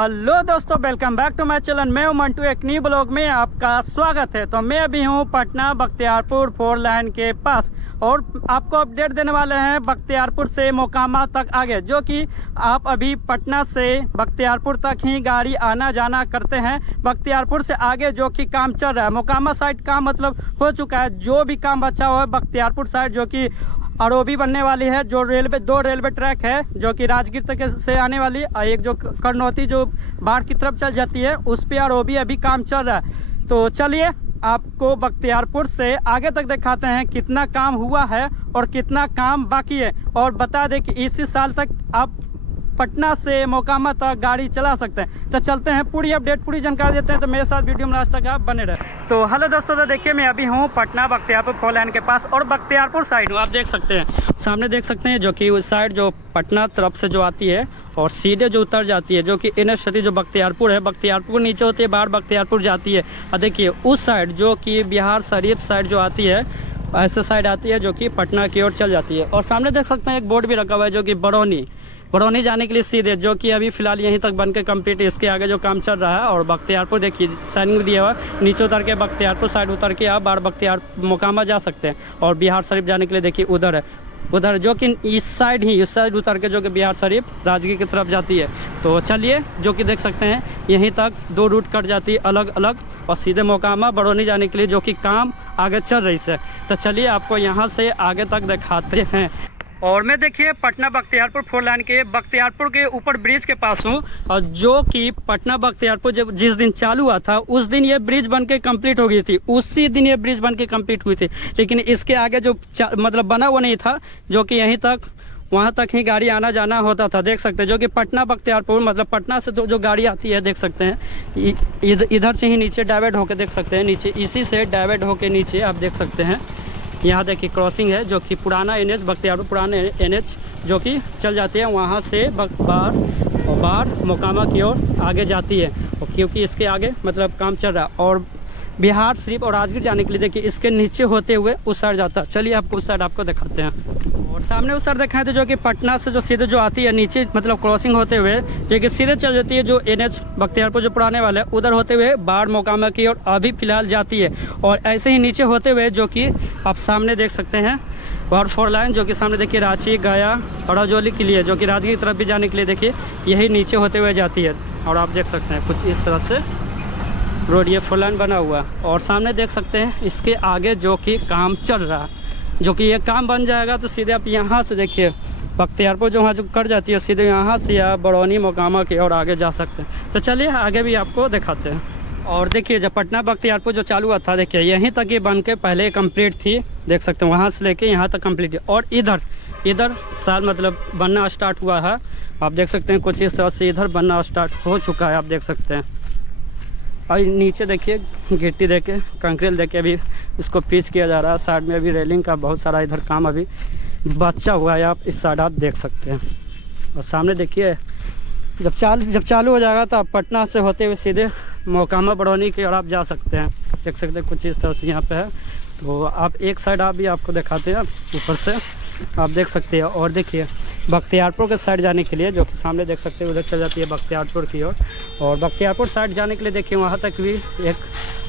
Hello दोस्तों, welcome back to my channel. मैं हूं मंटू। एक न्यू ब्लॉग में आपका स्वागत है। तो मैं अभी हूं पटना बख्तियारपुर 4 लाइन के पास और आपको अपडेट देने वाले हैं बख्तियारपुर से मोकामा तक आगे, जो कि आप अभी पटना से बख्तियारपुर तक ही गाड़ी आना जाना करते हैं। बख्तियारपुर से आगे जो कि काम चल रहा है, मोकामा साइड का मतलब हो चुका है, जो भी काम बचा हुआ है बख्तियारपुर साइड जो कि आरओबी बनने वाली है, जो दो रेलवे ट्रैक है जो कि राजगीर तक से आने वाली, और एक जो करनौती जो बाढ़ की तरफ चल जाती है उस पे आरओबी अभी काम चल रहा है। तो चलिए आपको बख्तियारपुर से आगे तक दिखाते हैं कितना काम हुआ है और कितना काम बाकी है, और बता दें कि इसी साल तक आप पटना से मोकामा तक गाड़ी चला सकते हैं। तो चलते हैं, पूरी अपडेट पूरी जानकारी देते हैं। तो मेरे साथ वीडियो में लास्ट तक आप बने रहे। तो हेलो दोस्तों, तो देखिए मैं अभी हूँ पटना बख्तियारपुर 4 लाइन के पास और बख्तियारपुर साइड हूँ। आप देख सकते हैं, सामने देख सकते हैं जो कि उस साइड जो पटना तरफ से जो आती है और सीधे जो उतर जाती है, जो कि NH जो बख्तियारपुर है, बख्तियारपुर नीचे होती है, बाहर बख्तियारपुर जाती है। और देखिए उस साइड जो कि बिहार शरीफ साइड जो आती है, ऐसे साइड आती है जो कि पटना की ओर चल जाती है। और सामने देख सकते हैं एक बोर्ड भी रखा हुआ है जो कि बरौनी जाने के लिए सीधे, जो कि अभी फिलहाल यहीं तक बनकर कंप्लीट है। इसके आगे जो काम चल रहा है और बख्तियारपुर देखिए साइनिंग दिया हुआ है, नीचे उतर के बख्तियारपुर साइड उतर के आप बाहर मोकामा जा सकते हैं। और बिहार शरीफ जाने के लिए देखिए उधर है, उधर जो कि इस साइड उतर के जो कि बिहार शरीफ राजगीर की तरफ जाती है। तो चलिए, जो कि देख सकते हैं यहीं तक 2 रूट कट जाती है अलग अलग, और सीधे मोकामा बरौनी जाने के लिए जो कि काम आगे चल रही है। तो चलिए आपको यहाँ से आगे तक दिखाते हैं। और मैं देखिए पटना बख्तियारपुर 4 लाइन के बख्तियारपुर के ऊपर ब्रिज के पास हूँ, और जो कि पटना बख्तियारपुर जब जिस दिन चालू हुआ था उस दिन ये ब्रिज बन के कम्प्लीट हो गई थी, उसी दिन ये ब्रिज बन के कम्प्लीट हुई थी। लेकिन इसके आगे जो मतलब बना हुआ नहीं था, जो कि यहीं तक वहाँ तक ही गाड़ी आना जाना होता था। देख सकते हैं जो कि पटना बख्तियारपुर मतलब पटना से जो गाड़ी आती है, देख सकते हैं इधर से ही नीचे डाइवर्ट होकर देख सकते हैं, नीचे इसी से डाइवर्ट होकर नीचे आप देख सकते हैं। यहाँ देखिए क्रॉसिंग है जो कि पुराना NH बख्तियारपुर पुराना NH जो कि चल जाती है, वहाँ से बाहर मोकामा की ओर आगे जाती है। और क्योंकि इसके आगे मतलब काम चल रहा है, और बिहार शरीफ और राजगीर जाने के लिए देखिए इसके नीचे होते हुए उस साइड जाता है। चलिए आपको उस साइड आपको दिखाते हैं। और सामने उस साइड दिखाए थे जो कि पटना से जो सीधे जो आती है नीचे मतलब क्रॉसिंग होते हुए जो कि सीधे चल जाती है, जो NH बख्तियारपुर जो पुराने वाले उधर होते हुए बाढ़ मोकामा की ओर अभी फिलहाल जाती है। और ऐसे ही नीचे होते हुए जो कि आप सामने देख सकते हैं और 4 लाइन जो कि सामने देखिए रांची, गया और रजौली के लिए जो कि राजगीर की तरफ भी जाने के लिए देखिए यही नीचे होते हुए जाती है। और आप देख सकते हैं कुछ इस तरह से रोड ये 4 लाइन बना हुआ है। और सामने देख सकते हैं इसके आगे जो कि काम चल रहा है, जो कि ये काम बन जाएगा तो सीधे आप यहाँ से देखिए बख्तियारपुर जो वहाँ जो कट जाती है, सीधे यहाँ से या बरौनी मोकामा की ओर आगे जा सकते हैं। तो चलिए आगे भी आपको दिखाते हैं। और देखिए जब पटना बख्तियारपुर जो चालू हुआ था, देखिए यहीं तक ये बन के पहले कंप्लीट थी, देख सकते हैं वहाँ से लेके यहाँ तक कंप्लीट है। और इधर साल मतलब बनना स्टार्ट हुआ है, आप देख सकते हैं कुछ इस तरह से इधर बनना स्टार्ट हो चुका है, आप देख सकते हैं। और नीचे देखिए गिट्टी देके कंक्रीट देके अभी इसको पिच किया जा रहा है। साइड में अभी रेलिंग का बहुत सारा इधर काम अभी बचा हुआ है, आप इस साइड आप देख सकते हैं। और सामने देखिए जब चालू हो जाएगा तो आप पटना से होते हुए सीधे मोकामा बरौनी की ओर आप जा सकते हैं। देख सकते हैं कुछ इस तरह से यहाँ पे है। तो आप एक साइड आप भी आपको दिखाते हैं ऊपर से, आप देख सकते हैं। और देखिए बख्तियारपुर के साइड जाने के लिए जो कि सामने देख सकते हैं उधर चल जाती है बख्तियारपुर की ओर। और बख्तियारपुर साइड जाने के लिए देखिए वहाँ तक भी एक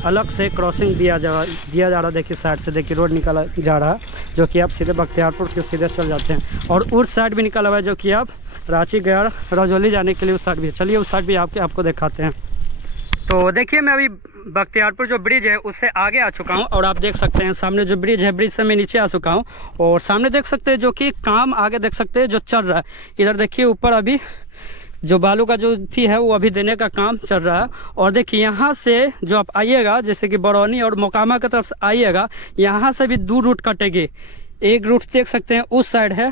अलग से क्रॉसिंग दिया जा रहा है। देखिए साइड से देखिए रोड निकाला जा रहा है, जो कि आप सीधे बख्तियारपुर के सीधे चल जाते हैं। और उस साइड भी निकाला हुआ है जो कि आप रांची, गया, रजौली जाने के लिए उस साइड भी। चलिए उस साइड भी आपको दिखाते हैं। तो देखिए मैं अभी बख्तियारपुर जो ब्रिज है उससे आगे आ चुका हूं, और आप देख सकते हैं सामने जो ब्रिज है, ब्रिज से मैं नीचे आ चुका हूं। और सामने देख सकते हैं जो कि काम आगे देख सकते हैं जो चल रहा है। इधर देखिए ऊपर अभी जो बालू का जो थी है वो अभी देने का काम चल रहा है। और देखिए यहाँ से जो आप आइएगा, जैसे कि बरौनी और मोकामा की तरफ से आइएगा, यहाँ से भी 2 रूट कटेगी। एक रूट देख सकते हैं उस साइड है,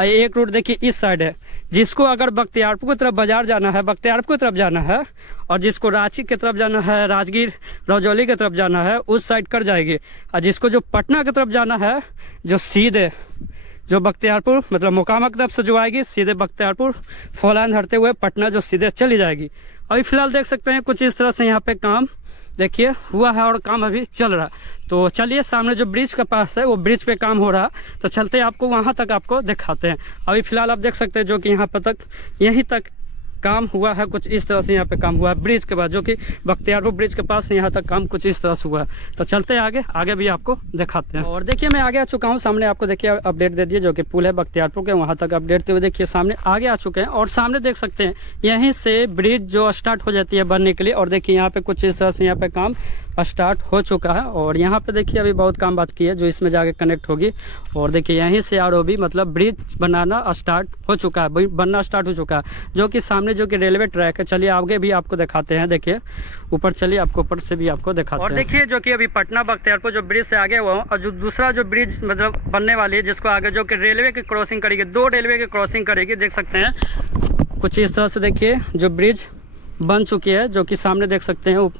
एक रूट देखिए इस साइड है। जिसको अगर बख्तियारपुर की तरफ बाजार जाना है, बख्तियारपुर की तरफ जाना है, और जिसको रांची की तरफ जाना है, राजगीर, रजौली की तरफ जाना है, उस साइड कर जाएगी। और जिसको जो पटना की तरफ जाना है, जो सीधे जो बख्तियारपुर मतलब मोकामा की तरफ से जो आएगी, सीधे बख्तियारपुर 4 लाइन धरते हुए पटना जो सीधे चली जाएगी। अभी फिलहाल देख सकते हैं कुछ इस तरह से यहाँ पे काम देखिए हुआ है और काम अभी चल रहा है। तो चलिए सामने जो ब्रिज के पास है वो ब्रिज पे काम हो रहा, तो चलते आपको वहाँ तक आपको दिखाते हैं। अभी फिलहाल आप देख सकते हैं जो कि यहाँ पर तक यहीं तक काम हुआ है कुछ इस तरह से। यहाँ पे काम हुआ है ब्रिज के बाद, जो कि बख्तियारपुर ब्रिज के पास यहाँ तक काम कुछ इस तरह से हुआ है। तो चलते हैं आगे भी आपको दिखाते हैं। और देखिए मैं आगे आ चुका हूँ, सामने आपको देखिए अपडेट दे दिए, जो कि पुल है बख्तियारपुर के, वहाँ तक अपडेट देते हुए देखिए सामने आगे आ चुके हैं। और सामने देख सकते हैं यहीं से ब्रिज जो स्टार्ट हो जाती है बनने के लिए। और देखिए यहाँ पे कुछ इस तरह से यहाँ पे काम स्टार्ट हो चुका है। और यहाँ पे देखिए अभी बहुत काम बात की है जो इसमें जाके कनेक्ट होगी। और देखिए यहीं से आरओबी मतलब ब्रिज बनाना स्टार्ट हो चुका है, बनना स्टार्ट हो चुका है, जो कि सामने जो कि रेलवे ट्रैक है। चलिए आगे भी आपको दिखाते हैं। देखिए ऊपर चलिए, आपको ऊपर से भी आपको दिखाते हैं। और देखिए जो कि अभी पटना बख्तियारपुर जो ब्रिज से आगे हुआ और जो दूसरा जो ब्रिज मतलब बनने वाली है, जिसको आगे जो कि रेलवे की क्रॉसिंग करेगी, 2 रेलवे की क्रॉसिंग करेगी। देख सकते हैं कुछ इस तरह से देखिए जो ब्रिज बन चुकी है, जो कि सामने देख सकते हैं।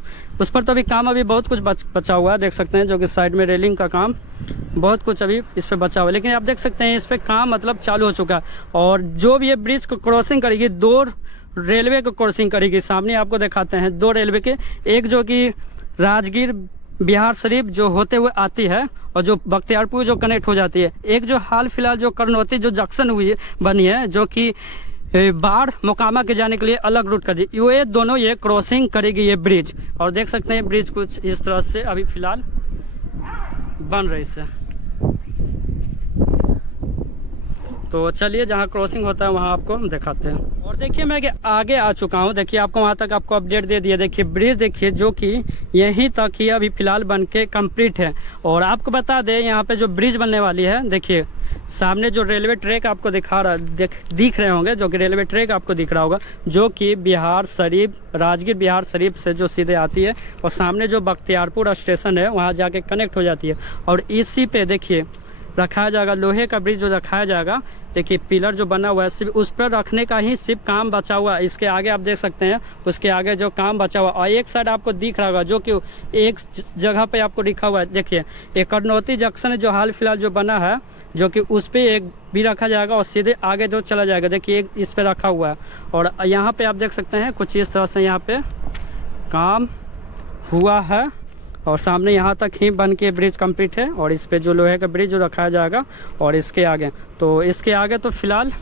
उस पर तो अभी काम अभी बहुत कुछ बचा हुआ है, देख सकते हैं, जो कि साइड में रेलिंग का काम बहुत कुछ अभी इस पे बचा हुआ है। लेकिन आप देख सकते हैं इस पे काम मतलब चालू हो चुका है। और जो भी ये ब्रिज को क्रॉसिंग करेगी, 2 रेलवे को क्रॉसिंग करेगी। सामने आपको दिखाते हैं 2 रेलवे के, एक जो कि राजगीर बिहार शरीफ जो होते हुए आती है और जो बख्तियारपुर जो कनेक्ट हो जाती है। एक जो हाल फिलहाल जो करनौती जो जंक्शन हुई बनी है, जो कि बाढ़ मोकामा के जाने के लिए अलग रूट कर दी, ये दोनों ये क्रॉसिंग करेगी ये ब्रिज। और देख सकते हैं ब्रिज कुछ इस तरह से अभी फिलहाल बन रही है। तो चलिए जहाँ क्रॉसिंग होता है वहाँ आपको दिखाते हैं। और देखिए मैं आगे आ चुका हूँ, देखिए आपको वहाँ तक आपको अपडेट दे दिया। देखिए ब्रिज देखिए जो कि यहीं तक ही अभी फिलहाल बन के कम्प्लीट है। और आपको बता दें यहाँ पे जो ब्रिज बनने वाली है, देखिए सामने जो रेलवे ट्रैक आपको दिख रहे होंगे, जो कि रेलवे ट्रैक आपको दिख रहा होगा, जो कि बिहार शरीफ राजगीर बिहार शरीफ से जो सीधे आती है और सामने जो बख्तियारपुर स्टेशन है वहाँ जाके कनेक्ट हो जाती है। और इसी पे देखिए रखाया जाएगा लोहे का ब्रिज जो रखाया जाएगा। देखिए पिलर जो बना हुआ है सिर्फ उस पर रखने का ही सिर्फ काम बचा हुआ है। इसके आगे आप देख सकते हैं उसके आगे जो काम बचा हुआ, और एक साइड आपको दिख रहा होगा जो कि एक जगह पे आपको लिखा हुआ है। देखिए एक करनौती जंक्शन जो हाल फिलहाल जो बना है, जो कि उस पर एक भी रखा जाएगा और सीधे आगे जो चला जाएगा। देखिए एक इस पे रखा हुआ है। और यहाँ पे आप देख सकते हैं कुछ इस तरह से यहाँ पे काम हुआ है। और सामने यहाँ तक ही बन के ब्रिज कंप्लीट है। और इस पे जो लोहे का ब्रिज जो रखाया जाएगा। और इसके आगे तो फिलहाल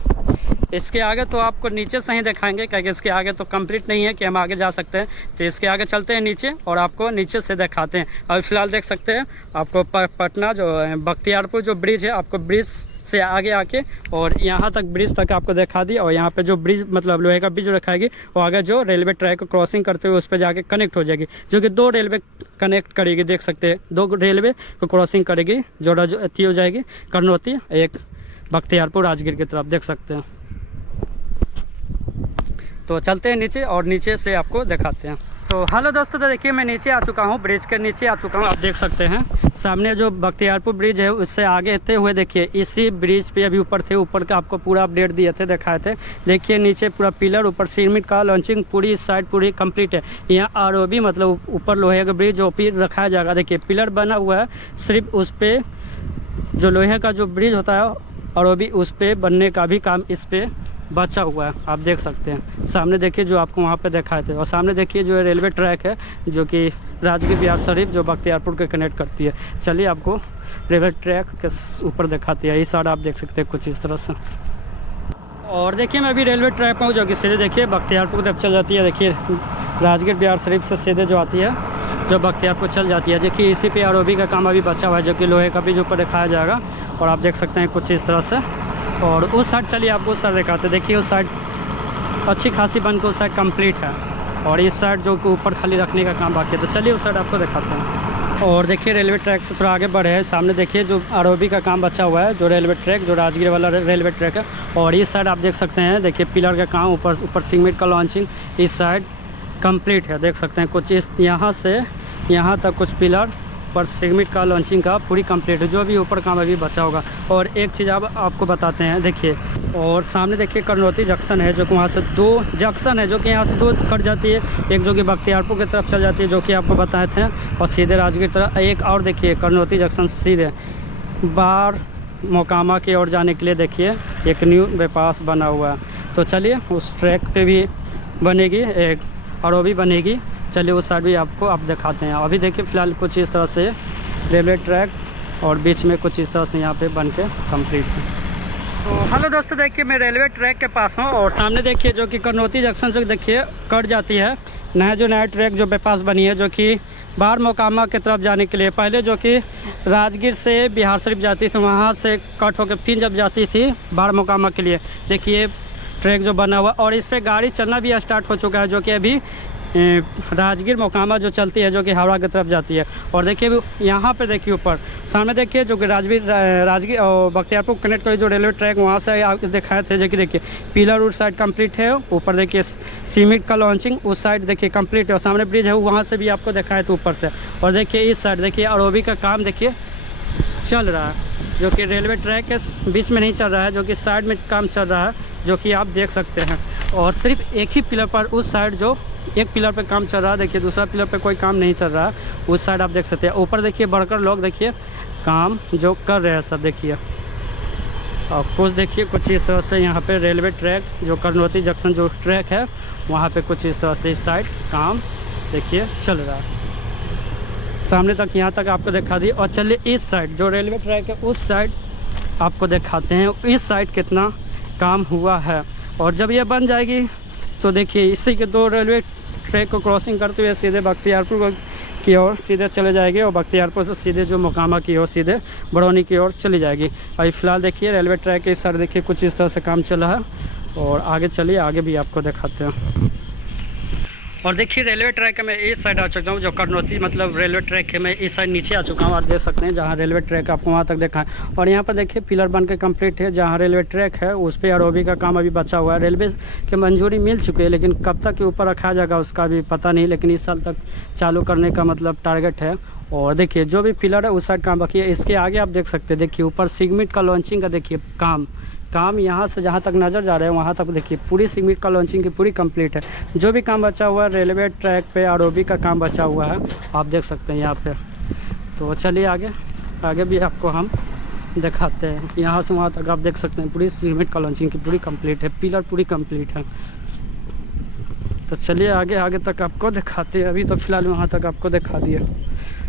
इसके आगे तो आपको नीचे से ही दिखाएंगे, क्योंकि इसके आगे तो कंप्लीट नहीं है कि हम आगे जा सकते हैं। तो इसके आगे चलते हैं नीचे और आपको नीचे से दिखाते हैं। अभी फिलहाल देख सकते हैं आपको पटना जो बख्तियारपुर जो ब्रिज है, आपको ब्रिज से आगे आके और यहाँ तक ब्रिज तक आपको दिखा दी। और यहाँ पे जो ब्रिज मतलब लोहे का ब्रिज रखाएगी वो आगे जो रेलवे ट्रैक को क्रॉसिंग करते हुए उस पर जाके कनेक्ट हो जाएगी, जो कि 2 रेलवे कनेक्ट करेगी। देख सकते हैं 2 रेलवे को क्रॉसिंग करेगी, जोड़ा जो अथी हो जाएगी करनौती, एक बख्तियारपुर राजगीर की तरफ, देख सकते हैं। तो चलते हैं नीचे और नीचे से आपको दिखाते हैं। तो हेलो दोस्तों, तो देखिए मैं नीचे आ चुका हूँ, ब्रिज के नीचे आ चुका हूँ। आप देख सकते हैं सामने जो बख्तियारपुर ब्रिज है उससे आगे आते हुए देखिए इसी ब्रिज पे अभी ऊपर थे, ऊपर का आपको पूरा अपडेट दिए थे, दिखाए थे। देखिए नीचे पूरा पिलर, ऊपर सीमेंट का लॉन्चिंग पूरी इस साइड पूरी कंप्लीट है। यहाँ आरओबी मतलब ऊपर लोहे का ब्रिज ओपी रखाया जाएगा। देखिए पिलर बना हुआ है, सिर्फ उस पर जो लोहे का जो ब्रिज होता है आरओबी उस पर बनने का भी काम इस पर बचा हुआ है। आप देख सकते हैं सामने देखिए जो आपको वहाँ पे दिखाए थे। और सामने देखिए जो रेलवे ट्रैक है जो कि राजगीर बिहार शरीफ जो बख्तियारपुर के कनेक्ट करती है। चलिए आपको रेलवे ट्रैक के ऊपर दिखाती है। इस साइड आप देख सकते हैं कुछ इस तरह से। और देखिए मैं अभी रेलवे ट्रैक पर हूँ, जो कि सीधे देखिए बख्तियारपुर की तरफ चल जाती है। देखिए राजगीर बिहार शरीफ से सीधे जो आती है जो बख्तियारपुर चल जाती है। देखिए इसी पे आरओबी का काम अभी बचा हुआ है, जो कि लोहे का भी जो ऊपर दिखाया जाएगा। और आप देख सकते हैं कुछ इस तरह से। और उस साइड चलिए आपको उस साइड दिखाते हैं। देखिए उस साइड अच्छी खासी बन के उस साइड कंप्लीट है। और इस साइड जो कि ऊपर खाली रखने का काम बाकी है। तो चलिए उस साइड आपको दिखाते हैं। और देखिए रेलवे ट्रैक से थोड़ा आगे बढ़े हैं, सामने देखिए जो आरओबी का काम बचा हुआ है, जो रेलवे ट्रैक जो राजगीर वाला रेलवे ट्रैक है। और इस साइड आप देख सकते हैं देखिए पिलर का काम, ऊपर सीमेंट का लॉन्चिंग इस साइड कंप्लीट है। देख सकते हैं कुछ इस यहाँ से यहाँ तक कुछ पिलर पर सीमेंट का लॉन्चिंग का पूरी कंप्लीट है, जो भी ऊपर काम अभी बचा होगा। और एक चीज़ आपको बताते हैं, देखिए और सामने देखिए करनौती जंक्शन है, जो कि वहाँ से 2 जंक्शन है, जो कि यहाँ से 2 कट जाती है। एक जो कि बख्तियारपुर की तरफ चल जाती है, जो कि आपको बताए थे, और सीधे राजगीर तरफ। एक और देखिए करनौती जंक्शन से सीधे बाढ़ मोकामा की ओर जाने के लिए देखिए एक न्यू बाईपास बना हुआ है। तो चलिए उस ट्रैक पे भी बनेगी एक आरओबी बनेगी। चलिए उस साइड भी आपको आप दिखाते हैं। अभी देखिए फ़िलहाल कुछ इस तरह से रेलवे ट्रैक और बीच में कुछ इस तरह से यहाँ पे बन के कम्प्लीट है। तो हेलो दोस्तों, देखिए मैं रेलवे ट्रैक के पास हूँ और सामने देखिए जो कि करनौती जंक्शन से देखिए कट जाती है नया ट्रैक जो बाईपास बनी है, जो कि बाहर मोकामा की तरफ जाने के लिए। पहले जो कि राजगीर से बिहार शरीफ जाती थी, वहाँ से कट होकर फिर जब जाती थी बाहर मोकामा के लिए, देखिए ट्रैक जो बना हुआ और इस पर गाड़ी चलना भी स्टार्ट हो चुका है, जो कि अभी राजगीर मोकामा जो चलती है, जो कि हावड़ा की तरफ जाती है। और देखिए यहाँ पे देखिए ऊपर सामने देखिए जो कि राजगीर और बख्तियारपुर कनेक्ट कर जो रेलवे ट्रैक वहाँ से आप दिखाए थे, जो कि देखिए पिलर उस साइड कंप्लीट है। ऊपर देखिए सीमेंट का लॉन्चिंग उस साइड देखिए कंप्लीट है और सामने ब्रिज है वहाँ से भी आपको दिखाए थे ऊपर से। और देखिए इस साइड देखिए आरओबी का काम देखिए चल रहा है, जो कि रेलवे ट्रैक के बीच में नहीं चल रहा है, जो कि साइड में काम चल रहा है, जो कि आप देख सकते हैं। और सिर्फ एक ही पिलर पर उस साइड जो एक पिलर पे काम चल रहा है, देखिए दूसरा पिलर पे कोई काम नहीं चल रहा है, उस साइड आप देख सकते हैं। ऊपर देखिए वर्कर लोग देखिए काम जो कर रहे हैं सब देखिए। और कुछ देखिए कुछ इस तरह से यहाँ पे रेलवे ट्रैक जो करनौती जंक्शन जो ट्रैक है वहाँ पे कुछ इस तरह से इस साइड काम देखिए चल रहा है। सामने तक यहाँ तक आपको दिखा दी। और चलिए इस साइड जो रेलवे ट्रैक है उस साइड आपको दिखाते हैं इस साइड कितना काम हुआ है। और जब ये बन जाएगी तो देखिए इसी के दो रेलवे ट्रैक को क्रॉसिंग करते हुए सीधे बख्तियारपुर की ओर सीधे चले जाएंगे और बख्तियारपुर से सीधे जो मोकामा की ओर सीधे बरौनी की ओर चली जाएगी। अभी फ़िलहाल देखिए रेलवे ट्रैक के इस साइड देखिए कुछ इस तरह से काम चला है। और आगे चलिए आगे भी आपको दिखाते हैं। और देखिए रेलवे ट्रैक में इस साइड आ चुका हूँ, जो करनौती मतलब रेलवे ट्रैक है, मैं इस साइड नीचे आ चुका हूँ। आप देख सकते हैं जहाँ रेलवे ट्रैक आपको वहाँ तक देखा है। और यहाँ पर देखिए पिलर बन के कंप्लीट है। जहाँ रेलवे ट्रैक है उस पर आरओबी का काम अभी बचा हुआ है। रेलवे की मंजूरी मिल चुकी है, लेकिन कब तक के ऊपर रखा जाएगा उसका भी पता नहीं, लेकिन इस साल तक चालू करने का मतलब टारगेट है। और देखिए जो भी पिलर है उस साइड काम बाकी है। इसके आगे आप देख सकते हैं देखिए ऊपर सीमेंट का लॉन्चिंग का देखिए काम यहाँ से जहाँ तक नज़र जा रहा है वहाँ तक देखिए पूरी सीमेंट का लॉन्चिंग की पूरी कंप्लीट है। जो भी काम बचा हुआ है रेलवे ट्रैक पे आरओबी का काम बचा हुआ है, आप देख सकते हैं यहाँ पे। तो चलिए आगे भी आपको हम दिखाते हैं। यहाँ से वहाँ तक आप देख सकते हैं पूरी सीमेंट का लॉन्चिंग की पूरी कंप्लीट है, पिलर पूरी कंप्लीट है। तो चलिए आगे तक आपको दिखाते हैं। अभी तो फिलहाल वहाँ तक आपको दिखा दिया।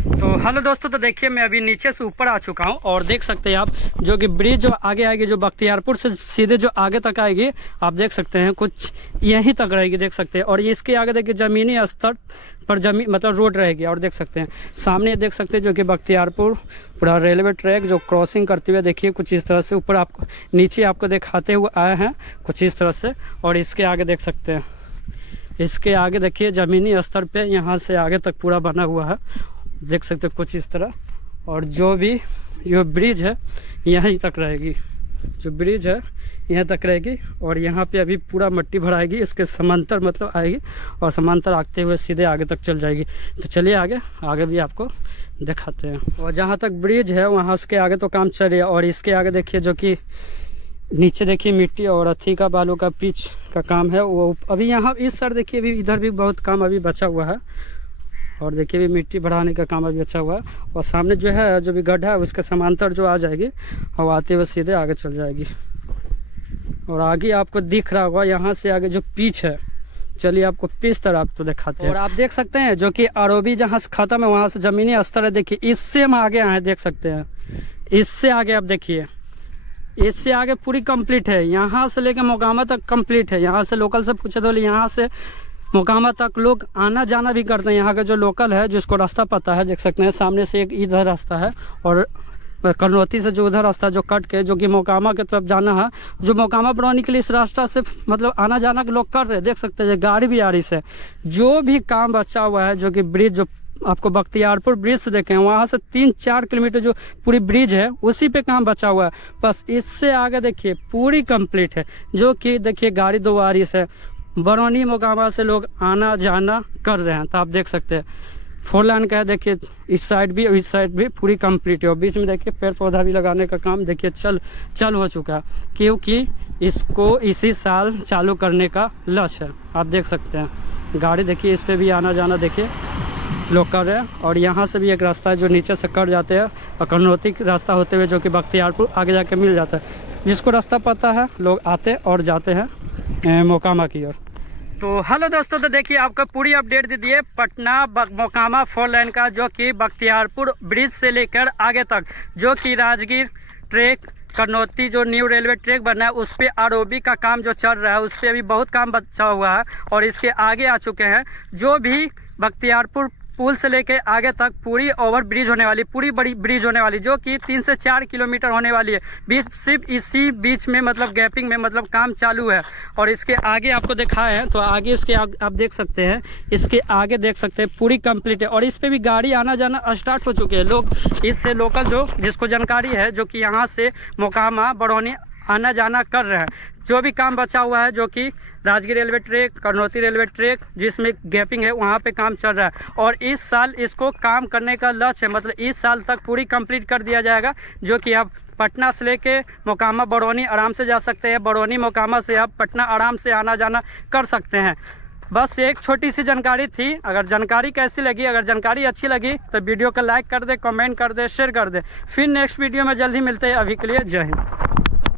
तो हेलो दोस्तों, तो देखिए मैं अभी नीचे से ऊपर आ चुका हूँ और देख सकते हैं आप जो कि ब्रिज जो आगे आएगी जो बख्तियारपुर से सीधे जो आगे तक आएगी, आप देख सकते हैं कुछ यहीं तक रहेगी, देख सकते हैं। और इसके आगे देखिए ज़मीनी स्तर पर मतलब रोड रहेगी। और देख सकते हैं सामने देख सकते हैं जो कि बख्तियारपुर पूरा रेलवे ट्रैक जो क्रॉसिंग करते हुए देखिए कुछ इस तरह से ऊपर आपको नीचे आपको दिखाते हुए आए हैं कुछ इस तरह से। और इसके आगे देख सकते हैं, इसके आगे देखिए ज़मीनी स्तर पे यहाँ से आगे तक पूरा बना हुआ है, देख सकते हैं कुछ इस तरह। और जो भी ये ब्रिज है यहीं तक रहेगी, जो ब्रिज है यहाँ तक रहेगी। और यहाँ पे अभी पूरा मिट्टी भराएगी, इसके समांतर मतलब आएगी और समांतर आते हुए सीधे आगे तक चल जाएगी। तो चलिए आगे भी आपको दिखाते हैं। और जहाँ तक ब्रिज है वहाँ उसके आगे तो काम चल रहा है। और इसके आगे देखिए जो कि नीचे देखिए मिट्टी और अथी का बालू का पिच का काम है वो अभी यहाँ इस साइड देखिए अभी इधर भी बहुत काम अभी बचा हुआ है। और देखिए भी मिट्टी बढ़ाने का काम अभी अच्छा हुआ है। और सामने जो है जो भी गड्ढा है उसके समांतर जो आ जाएगी और आते हुए सीधे आगे चल जाएगी। और आगे आपको दिख रहा होगा यहाँ से आगे जो पिच है, चलिए आपको पिच तरह आप तो दिखाते हैं। और आप देख सकते हैं जो कि आरओबी जहाँ से खत्म है वहाँ से ज़मीनी स्तर है, देखिए इससे हम आगे आए देख सकते हैं। इससे आगे आप देखिए, इससे आगे पूरी कंप्लीट है, यहाँ से लेकर मोकामा तक कंप्लीट है। यहाँ से लोकल से पूछे तो यहाँ से मोकामा तक लोग आना जाना भी करते हैं। यहाँ का जो लोकल है जिसको रास्ता पता है, देख सकते हैं सामने से एक इधर रास्ता है और करनौती से जो उधर रास्ता जो कट के जो कि मोकामा की तरफ जाना है, जो मोकामा बरौनी के लिए इस रास्ता से मतलब आना जाना के लोग कर रहे हैं, देख सकते हैं गाड़ी भी आ रही है। जो भी काम बचा हुआ है जो कि ब्रिज जो आपको बख्तियारपुर ब्रिज से देखें वहाँ से 3-4 किलोमीटर जो पूरी ब्रिज है उसी पे काम बचा हुआ है। बस इससे आगे देखिए पूरी कंप्लीट है, जो कि देखिए गाड़ी 2 आ रही है। बरौनी मोकामा से लोग आना जाना कर रहे हैं। तो आप देख सकते हैं 4 लाइन का है, देखिए इस साइड भी पूरी कंप्लीट है। और बीच में देखिए पेड़ पौधा भी लगाने का काम देखिए चल हो चुका है, क्योंकि इसको इसी साल चालू करने का लक्ष्य है। आप देख सकते हैं गाड़ी देखिए इस पर भी आना जाना देखिए लोग कर रहे हैं। और यहाँ से भी एक रास्ता है जो नीचे से कट जाते हैं और करनौती रास्ता होते हुए जो कि बख्तियारपुर आगे जाके मिल जाता है। जिसको रास्ता पता है लोग आते और जाते हैं मोकामा की ओर। तो हेलो दोस्तों, तो देखिए आपको पूरी अपडेट दे दिए पटना मोकामा 4 लाइन का, जो कि बख्तियारपुर ब्रिज से लेकर आगे तक जो कि राजगीर ट्रैक करनौती जो न्यू रेलवे ट्रैक बना है उस पर आरओबी का काम जो चल रहा है उस पर अभी बहुत काम बचा हुआ है और इसके आगे आ चुके हैं। जो भी बख्तियारपुर पुल से लेके आगे तक पूरी ओवर ब्रिज होने वाली, पूरी बड़ी ब्रिज होने वाली, जो कि 3 से 4 किलोमीटर होने वाली है। बीच सिर्फ इसी बीच में मतलब गैपिंग में मतलब काम चालू है। और इसके आगे आपको दिखाए हैं तो आगे इसके आप देख सकते हैं, इसके आगे देख सकते हैं पूरी कंप्लीट है और इस पे भी गाड़ी आना जाना स्टार्ट हो चुके हैं। लोग इससे लोकल जो जिसको जानकारी है जो कि यहाँ से मोकामा बरौनी आना जाना कर रहे हैं। जो भी काम बचा हुआ है जो कि Rajgir railway track, Karnauti railway track जिसमें गैपिंग है वहाँ पे काम चल रहा है और इस साल इसको काम करने का लक्ष्य है, मतलब इस साल तक पूरी कंप्लीट कर दिया जाएगा। जो कि आप पटना से लेके मोकामा बरौनी आराम से जा सकते हैं, बरौनी मोकामा से आप पटना आराम से आना जाना कर सकते हैं। बस एक छोटी सी जानकारी थी। अगर जानकारी कैसी लगी, अगर जानकारी अच्छी लगी तो वीडियो को लाइक कर दे, कमेंट कर दे, शेयर कर दे। फिर नेक्स्ट वीडियो में जल्दी मिलते हैं। अभी के लिए जय हिंद।